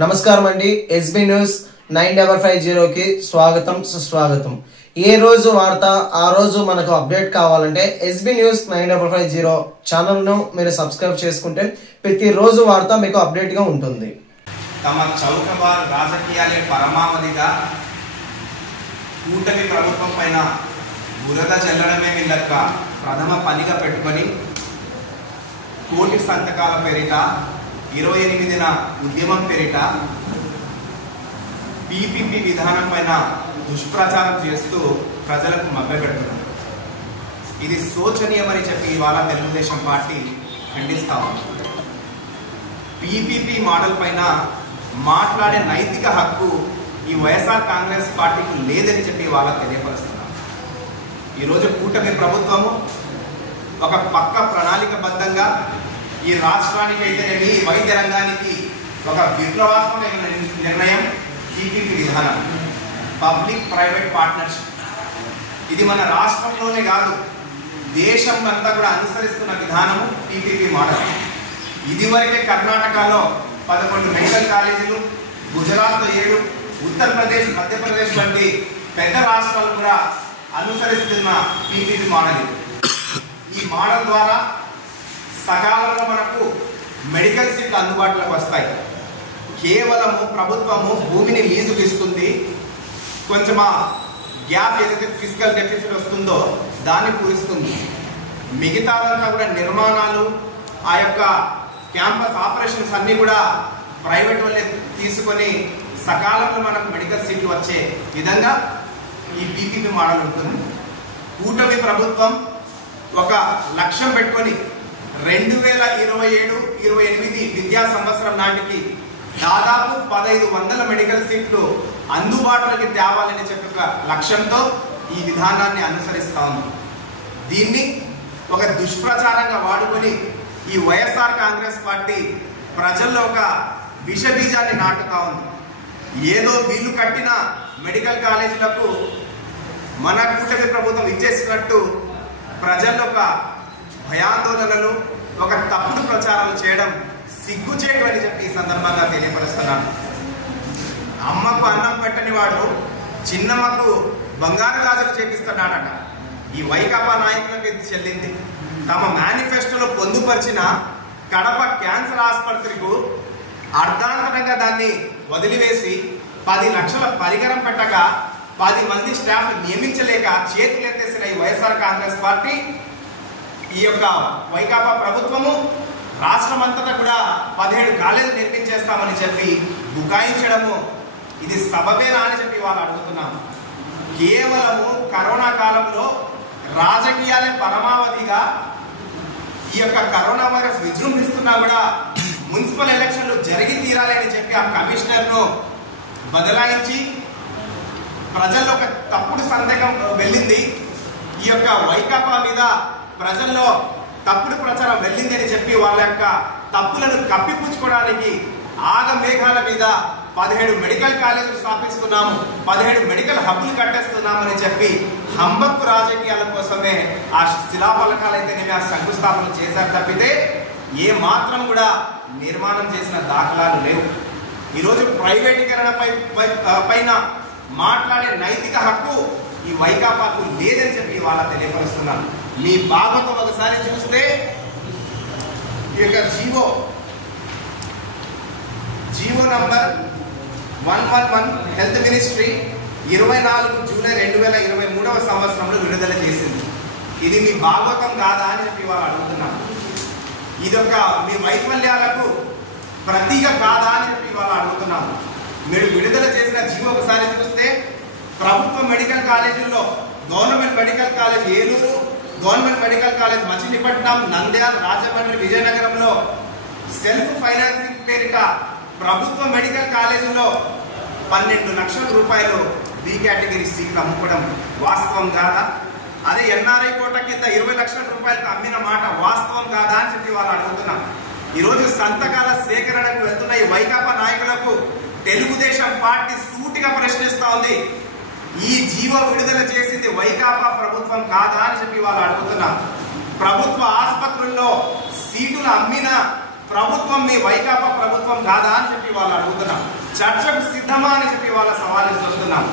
నమస్కారం అండి. SB news 9550కి స్వాగతం సుస్వాగతం. ఏ రోజు వార్త ఆ రోజు మనకు అప్డేట్ కావాలంటే ఎస్బీ న్యూస్ 9550 ఛానల్ను మీరు సబ్స్క్రైబ్ చేసుకుంటే ప్రతిరోజు వార్త మీకు అప్డేట్ గా ఉంటుంది. తమ చౌకబారు రాజకీయాలే పరమావధిగా కూటమి ప్రభుత్వం పైన బురద చల్లడమే వీళ్ళక ప్రథమ పనిగా పెట్టుకొని కోటి సంతకాల పేరిట 28న ఉద్యమం పేరిట పీపీపీ విధానం పైన దుష్ప్రచారం చేస్తూ ప్రజలకు మభ్యపెడుతున్నారు. ఇది శోచనీయమని చెప్పి ఇవాళ తెలుగుదేశం పార్టీ ఖండిస్తా ఉంది. పీపీపీ మోడల్ పైన మాట్లాడే నైతిక హక్కు ఈ వైఎస్ఆర్ కాంగ్రెస్ పార్టీకి లేదని చెప్పి ఇవాళ తెలియపరుస్తున్నారు. ఈరోజు కూటమి ప్రభుత్వము ఒక పక్క ప్రణాళికబద్ధంగా ఈ రాష్ట్రానికి అయితేనేమి వైద్య రంగానికి ఒక విప్లవాత్మక నిర్ణయం పీపీపీ విధానం, పబ్లిక్ ప్రైవేట్ పార్ట్నర్షిప్. ఇది మన రాష్ట్రంలోనే కాదు దేశం అంతా కూడా అనుసరిస్తున్న విధానము పీపీపీ మోడల్. ఇదివరకే కర్ణాటకలో 11 మెడికల్ కాలేజీలు, గుజరాత్లో 7, ఉత్తరప్రదేశ్, మధ్యప్రదేశ్ వంటి పెద్ద రాష్ట్రాలు కూడా అనుసరిస్తున్న పీపీపీ మోడల్. ఈ మోడల్ ద్వారా సకాలంలో మనకు మెడికల్ సీట్లు అందుబాటులోకి వస్తాయి. కేవలము ప్రభుత్వము భూమిని లీజుకు ఇస్తుంది, కొంచెం గ్యాప్ ఏదైతే ఫిజికల్ డెఫిసిట్ వస్తుందో దాన్ని పూరిస్తుంది. మిగతాదంతా కూడా నిర్మాణాలు, ఆ యొక్క క్యాంపస్ ఆపరేషన్స్ అన్నీ కూడా ప్రైవేట్ వాళ్ళే తీసుకొని సకాలంలో మనకు మెడికల్ సీట్లు వచ్చే విధంగా ఈ పీపీపీ మోడల్ ఉంటుంది. కూటమి ప్రభుత్వం ఒక లక్ష్యం పెట్టుకొని 2027-28 విద్యా సంవత్సరం నాటికి దాదాపు 1500 మెడికల్ సీట్లు అందుబాటులోకి తేవాలని చెప్పి ఒక లక్ష్యంతో ఈ విధానాన్ని అనుసరిస్తా ఉంది. దీన్ని ఒక దుష్ప్రచారంగా వాడుకొని ఈ వైఎస్ఆర్ కాంగ్రెస్ పార్టీ ప్రజల్లో ఒక విషబీజాన్ని నాటుతా ఉంది. ఏదో వీళ్ళు కట్టిన మెడికల్ కాలేజీలకు మన కూటమి ప్రభుత్వం ఇచ్చేసినట్టు ప్రజల్లో ఒక భయాందోళనలు, ఒక తప్పుడు ప్రచారాలు చేయడం సిగ్గుచేటు అని చెప్పి ఈ సందర్భంగా తెలియపరుస్తున్నాను. అమ్మకు అన్నం పెట్టని వాడు చిన్నమ్మకు బంగారు గాజులు చేపిస్తున్నాడట. ఈ వైకాపా నాయకులకు ఇది చెల్లింది. తమ మేనిఫెస్టోలో పొందుపరిచిన కడప క్యాన్సర్ ఆసుపత్రికి అర్ధాంతరంగా దాన్ని వదిలివేసి 10 లక్షల పరికరం పెట్టక 10 మంది స్టాఫ్ నియమించలేక చేతులెత్తేసిన ఈ వైఎస్ఆర్ కాంగ్రెస్ పార్టీ, ఈ యొక్క వైకాపా ప్రభుత్వము రాష్ట్రం అంతటా కూడా 17 కాలేజీలు నిర్మించేస్తామని చెప్పి బుకాయించడము ఇది సబబేనా అని చెప్పి వాళ్ళు అడుగుతున్నాము. కేవలము కరోనా కాలంలో రాజకీయాలే పరమావధిగా ఈ యొక్క కరోనా వైరస్ విజృంభిస్తున్నా కూడా మున్సిపల్ ఎలక్షన్లు జరిగి తీరాలి అని చెప్పి ఆ కమిషనర్ను బదలాయించి ప్రజల్లో ఒక తప్పుడు సందేహం వెళ్ళింది. ఈ యొక్క వైకాపా మీద ప్రజల్లో తప్పుడు ప్రచారం వెళ్ళింది అని చెప్పి వాళ్ళ యొక్క తప్పులను కప్పిపుచ్చుకోవడానికి ఆగమేఘాల మీద 17 మెడికల్ కాలేజీలు స్థాపిస్తున్నాము, 17 మెడికల్ హబ్బులు కట్టేస్తున్నామని చెప్పి హంబక్కు రాజకీయాల కోసమే ఆ శిలాఫలకాలు అయితేనేమి ఆ శంకుస్థాపన చేశారు తప్పితే ఏ మాత్రం కూడా నిర్మాణం చేసిన దాఖలాలు లేవు. ఈరోజు ప్రైవేటీకరణ పైన మాట్లాడే నైతిక హక్కు ఈ వైకాపాకు లేదని చెప్పి వాళ్ళ తెలియపరుస్తున్నాను. మీ భాగవతం ఒకసారి చూస్తే ఈ యొక్క GO number 111 health ministry 24 July 2023 సంవత్సరంలో విడుదల చేసింది. ఇది మీ భాగవతం కాదా అని చెప్పి వాళ్ళు అడుగుతున్నారు. ఇదొక మీ వైఫల్యాలకు ప్రతీక కాదా అని చెప్పి వాళ్ళు అడుగుతున్నాము. మీరు విడుదల చేసిన జీవో ఒకసారి చూస్తే ప్రభుత్వ మెడికల్ కాలేజీల్లో government medical college Eluru, government medical college Machilipatnam, Nandyal, Rajahmundry, విజయనగరంలో సెల్ఫ్ ఫైనాన్సింగ్ పేరిట ప్రభుత్వ మెడికల్ కాలేజీలో 12 లక్షల రూపాయలు బి కేటగిరీ సీట్లు అమ్ముకోవడం వాస్తవం కాదా? అదే ఎన్ఆర్ఐ కోట కింద 20 లక్షల రూపాయలకు అమ్మిన మాట వాస్తవం కాదా అని చెప్పి వాళ్ళు అడుగుతున్నాం. ఈరోజు సంతకాల సేకరణకు వెళ్తున్న ఈ వైకాపా నాయకులకు తెలుగుదేశం పార్టీ సూటిగా ప్రశ్నిస్తా ఉంది. ఈ జీవో విడుదల చేసింది వైకాపా ప్రభుత్వం కాదా అని చెప్పి వాళ్ళు అడుగుతున్నారు. ప్రభుత్వ ఆసుపత్రుల్లో సీటులు అమ్మిన ప్రభుత్వం మీ వైకాపా ప్రభుత్వం కాదా అని చెప్పి వాళ్ళు అడుగుతున్నాం. చర్చకు సిద్ధమా అని చెప్పి వాళ్ళ సవాలు చూస్తున్నాం.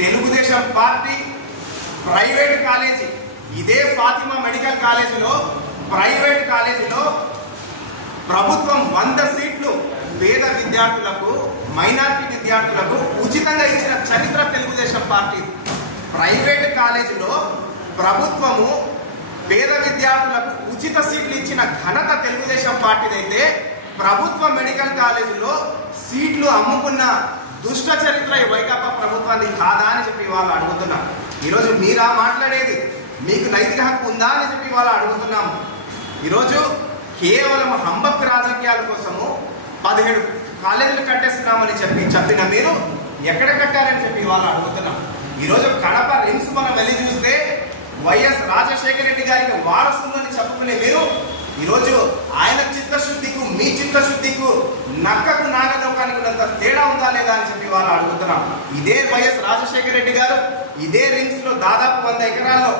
తెలుగుదేశం పార్టీ ప్రైవేట్ కాలేజీ, ఇదే ఫాతిమా మెడికల్ కాలేజీలో ప్రైవేట్ కాలేజీలో ప్రభుత్వం 100 సీట్లు పేద విద్యార్థులకు, మైనారిటీ విద్యార్థులకు ఉచితంగా ఇచ్చిన చరిత్ర తెలుగుదేశం పార్టీ. ప్రైవేట్ కాలేజీలో ప్రభుత్వము పేద విద్యార్థులకు ఉచిత సీట్లు ఇచ్చిన ఘనత తెలుగుదేశం పార్టీదైతే, ప్రభుత్వ మెడికల్ కాలేజీలో సీట్లు అమ్ముకున్న దుష్ట చరిత్ర ఈ వైకాపా ప్రభుత్వాన్ని కాదా అని చెప్పి వాళ్ళు అడుగుతున్నారు. ఈరోజు మీరా మాట్లాడేది? మీకు నైతిక హక్కు ఉందా అని చెప్పి వాళ్ళు అడుగుతున్నాము. ఈరోజు కేవలం హంబక్ రాజకీయాల కోసము 17 కాలేజీలు కట్టేస్తున్నామని చెప్పిన మీరు ఎక్కడ కట్టారని చెప్పి వాళ్ళు అడుగుతున్నాం. ఈరోజు కడప రిమ్స్ మనం వెళ్ళి చూస్తే వైఎస్ రాజశేఖర రెడ్డి గారికి వారసులని చెప్పుకునే మీరు ఈరోజు ఆయన చిత్తశుద్ధికు మీ చిత్తశుద్ధికు నక్కకు నాగలోకానికి ఉన్నంత తేడా ఉందా లేదా అని చెప్పి వాళ్ళు అడుగుతున్నాం. ఇదే వైఎస్ రాజశేఖర రెడ్డి గారు ఇదే రిమ్స్ లో దాదాపు 100 ఎకరాల్లో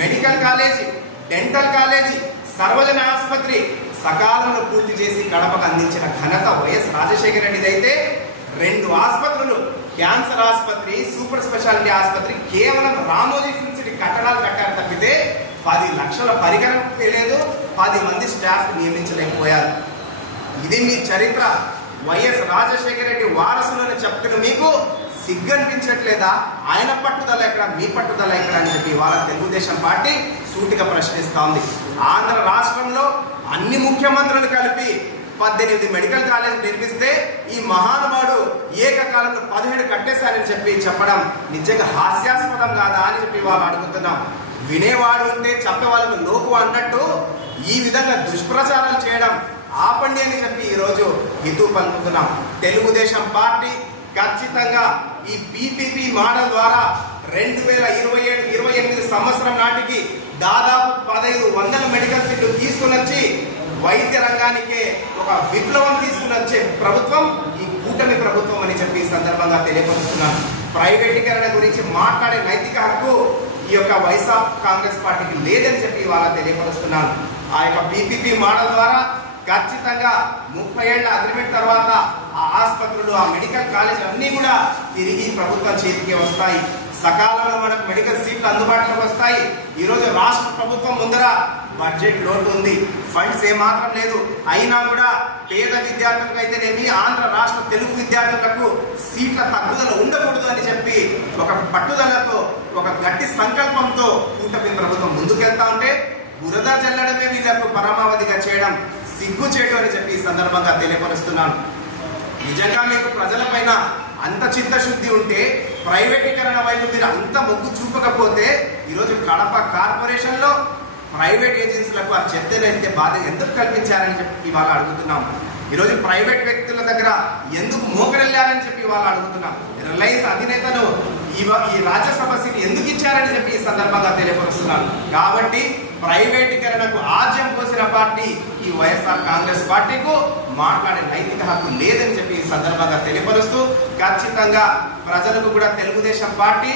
మెడికల్ కాలేజీ, డెంటల్ కాలేజీ, సర్వజన ఆసుపత్రి సకాలంలో పూర్తి చేసి కడపకు అందించిన ఘనత వైఎస్ రాజశేఖర రెడ్డిది అయితే, 2 ఆసుపత్రులు, క్యాన్సర్ ఆసుపత్రి, సూపర్ స్పెషాలిటీ ఆసుపత్రి కేవలం రామోజీ ఫిల్మ్ సిటీ కట్టడాలు కట్టారు తప్పితే 10 లక్షల పరికరం లేదు, 10 మంది స్టాఫ్ నియమించలేకపోయారు. ఇది మీ చరిత్ర. వైఎస్ రాజశేఖర రెడ్డి వారసులను చెప్తున్న మీకు సిగ్గనిపించట్లేదా? ఆయన పట్టుదల ఎక్కడ, మీ పట్టుదల ఎక్కడ అని చెప్పి వాళ్ళ తెలుగుదేశం పార్టీ సూటిగా ప్రశ్నిస్తా ఉంది. ఆంధ్ర రాష్ట్రంలో అన్ని ముఖ్యమంత్రులు కలిపి 18 మెడికల్ కాలేజ్ నిర్మిస్తే ఈ మహానుభావుడు ఏకకాలంలో 17 కట్టేశారని చెప్పడం నిజంగా హాస్యాస్పదం కాదా అని చెప్పి వాళ్ళు అడుగుతున్నాం. వినేవాడు ఉంటే చెప్పేవాళ్ళకు లోకు అన్నట్టు ఈ విధంగా దుష్ప్రచారాలు చేయడం ఆపండి అని చెప్పి ఈరోజు హితవు పలుకుతున్నాం. తెలుగుదేశం పార్టీ ఖచ్చితంగా ఈ పీపీపీ మోడల్ ద్వారా 2027-28 సంవత్సరం నాటికి దాదాపు 1500 మెడికల్ సీట్లు తీసుకుని వచ్చి వైద్య రంగానికే ఒక విప్లవం తీసుకుని వచ్చే ప్రభుత్వం ఈ కూటమి ప్రభుత్వం అని చెప్పి ఈ సందర్భంగా తెలియపరుస్తున్నాను. ప్రైవేటీకరణ గురించి మాట్లాడే నైతిక హక్కు ఈ యొక్క వైఎస్ఆర్ కాంగ్రెస్ పార్టీకి లేదని చెప్పి ఇవాళ తెలియపరుస్తున్నాను. ఆ యొక్క పీపీపీ మోడల్ ద్వారా ఖచ్చితంగా 30 ఏళ్ల అగ్రిమెంట్ తర్వాత ఆ ఆసుపత్రులు, ఆ మెడికల్ కాలేజ్ అన్ని కూడా తిరిగి ప్రభుత్వం చేతికి వస్తాయి. సకాలంలో మనకు మెడికల్ సీట్లు అందుబాటులోకి వస్తాయి. ఈరోజు రాష్ట్ర ప్రభుత్వం ముందర బడ్జెట్ లోటు ఉంది, ఫండ్స్ ఏమాత్రం లేదు. అయినా కూడా పేద విద్యార్థులకు అయితేనేమి, ఆంధ్ర రాష్ట్ర తెలుగు విద్యార్థులకు సీట్ల తగ్గుదల ఉండకూడదు అని చెప్పి ఒక పట్టుదలతో, ఒక గట్టి సంకల్పంతో కూటమి ప్రభుత్వం ముందుకెళ్తా ఉంటే బురద జల్లడమే వీళ్ళకు పరమావధిగా చేయడం సిగ్గు చేయడం అని చెప్పి ఈ సందర్భంగా తెలియపరుస్తున్నాను. నిజంగా మీకు ప్రజలపైన అంత చిత్తశుద్ధి ఉంటే, ప్రైవేటీకరణ వైపు మీరు అంత మొగ్గు చూపకపోతే ఈరోజు కడప కార్పొరేషన్లో ప్రైవేట్ ఏజెన్సీలకు ఆ చెత్తనైతే బాధ ఎందుకు కల్పించారని చెప్పి ఇవాళ అడుగుతున్నాం. ఈరోజు ప్రైవేట్ వ్యక్తుల దగ్గర ఎందుకు మోకరెళ్ళారని చెప్పి ఇవాళ అడుగుతున్నాం. రిలయన్స్ అధినేతను ఈ రాజ్యసభ సీట్ ఎందుకు ఇచ్చారని చెప్పి ఈ సందర్భంగా తెలియపరుస్తున్నాను. కాబట్టి ప్రైవేటీకరణకు ఆజ్యం పోసిన పార్టీ ఈ వైఎస్ఆర్ కాంగ్రెస్ పార్టీకు మాట్లాడే నైతిక హక్కు లేదని చెప్పి ఈ సందర్భంగా తెలియపరుస్తూ, ఖచ్చితంగా ప్రజలకు కూడా తెలుగుదేశం పార్టీ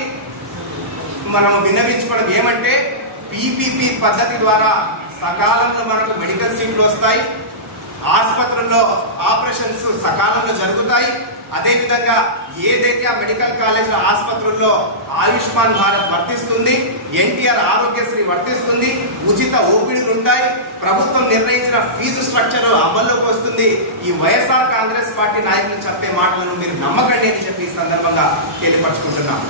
మనము విన్నవించుకోవడం ఏమంటే, పీపీపీ పద్ధతి ద్వారా సకాలంలో మనకు మెడికల్ సీట్లు వస్తాయి, ఆసుపత్రుల్లో ఆపరేషన్స్ సకాలంలో జరుగుతాయి. అదేవిధంగా ఏదైతే ఆ మెడికల్ కాలేజీల ఆసుపత్రుల్లో ఆయుష్మాన్ భారత్ వర్తిస్తుంది, ఎన్టీఆర్ ఆరోగ్యశ్రీ వర్తిస్తుంది, ఉచిత ఓపీడీలు ఉంటాయి, ప్రభుత్వం నిర్ణయించిన ఫీజు స్ట్రక్చర్ అమల్లోకి వస్తుంది. ఈ వైఎస్ఆర్ కాంగ్రెస్ పార్టీ నాయకులు చెప్పే మాటలను మీరు నమ్మకండి అని చెప్పి ఈ సందర్భంగా తెలియపరచుకుంటున్నాం.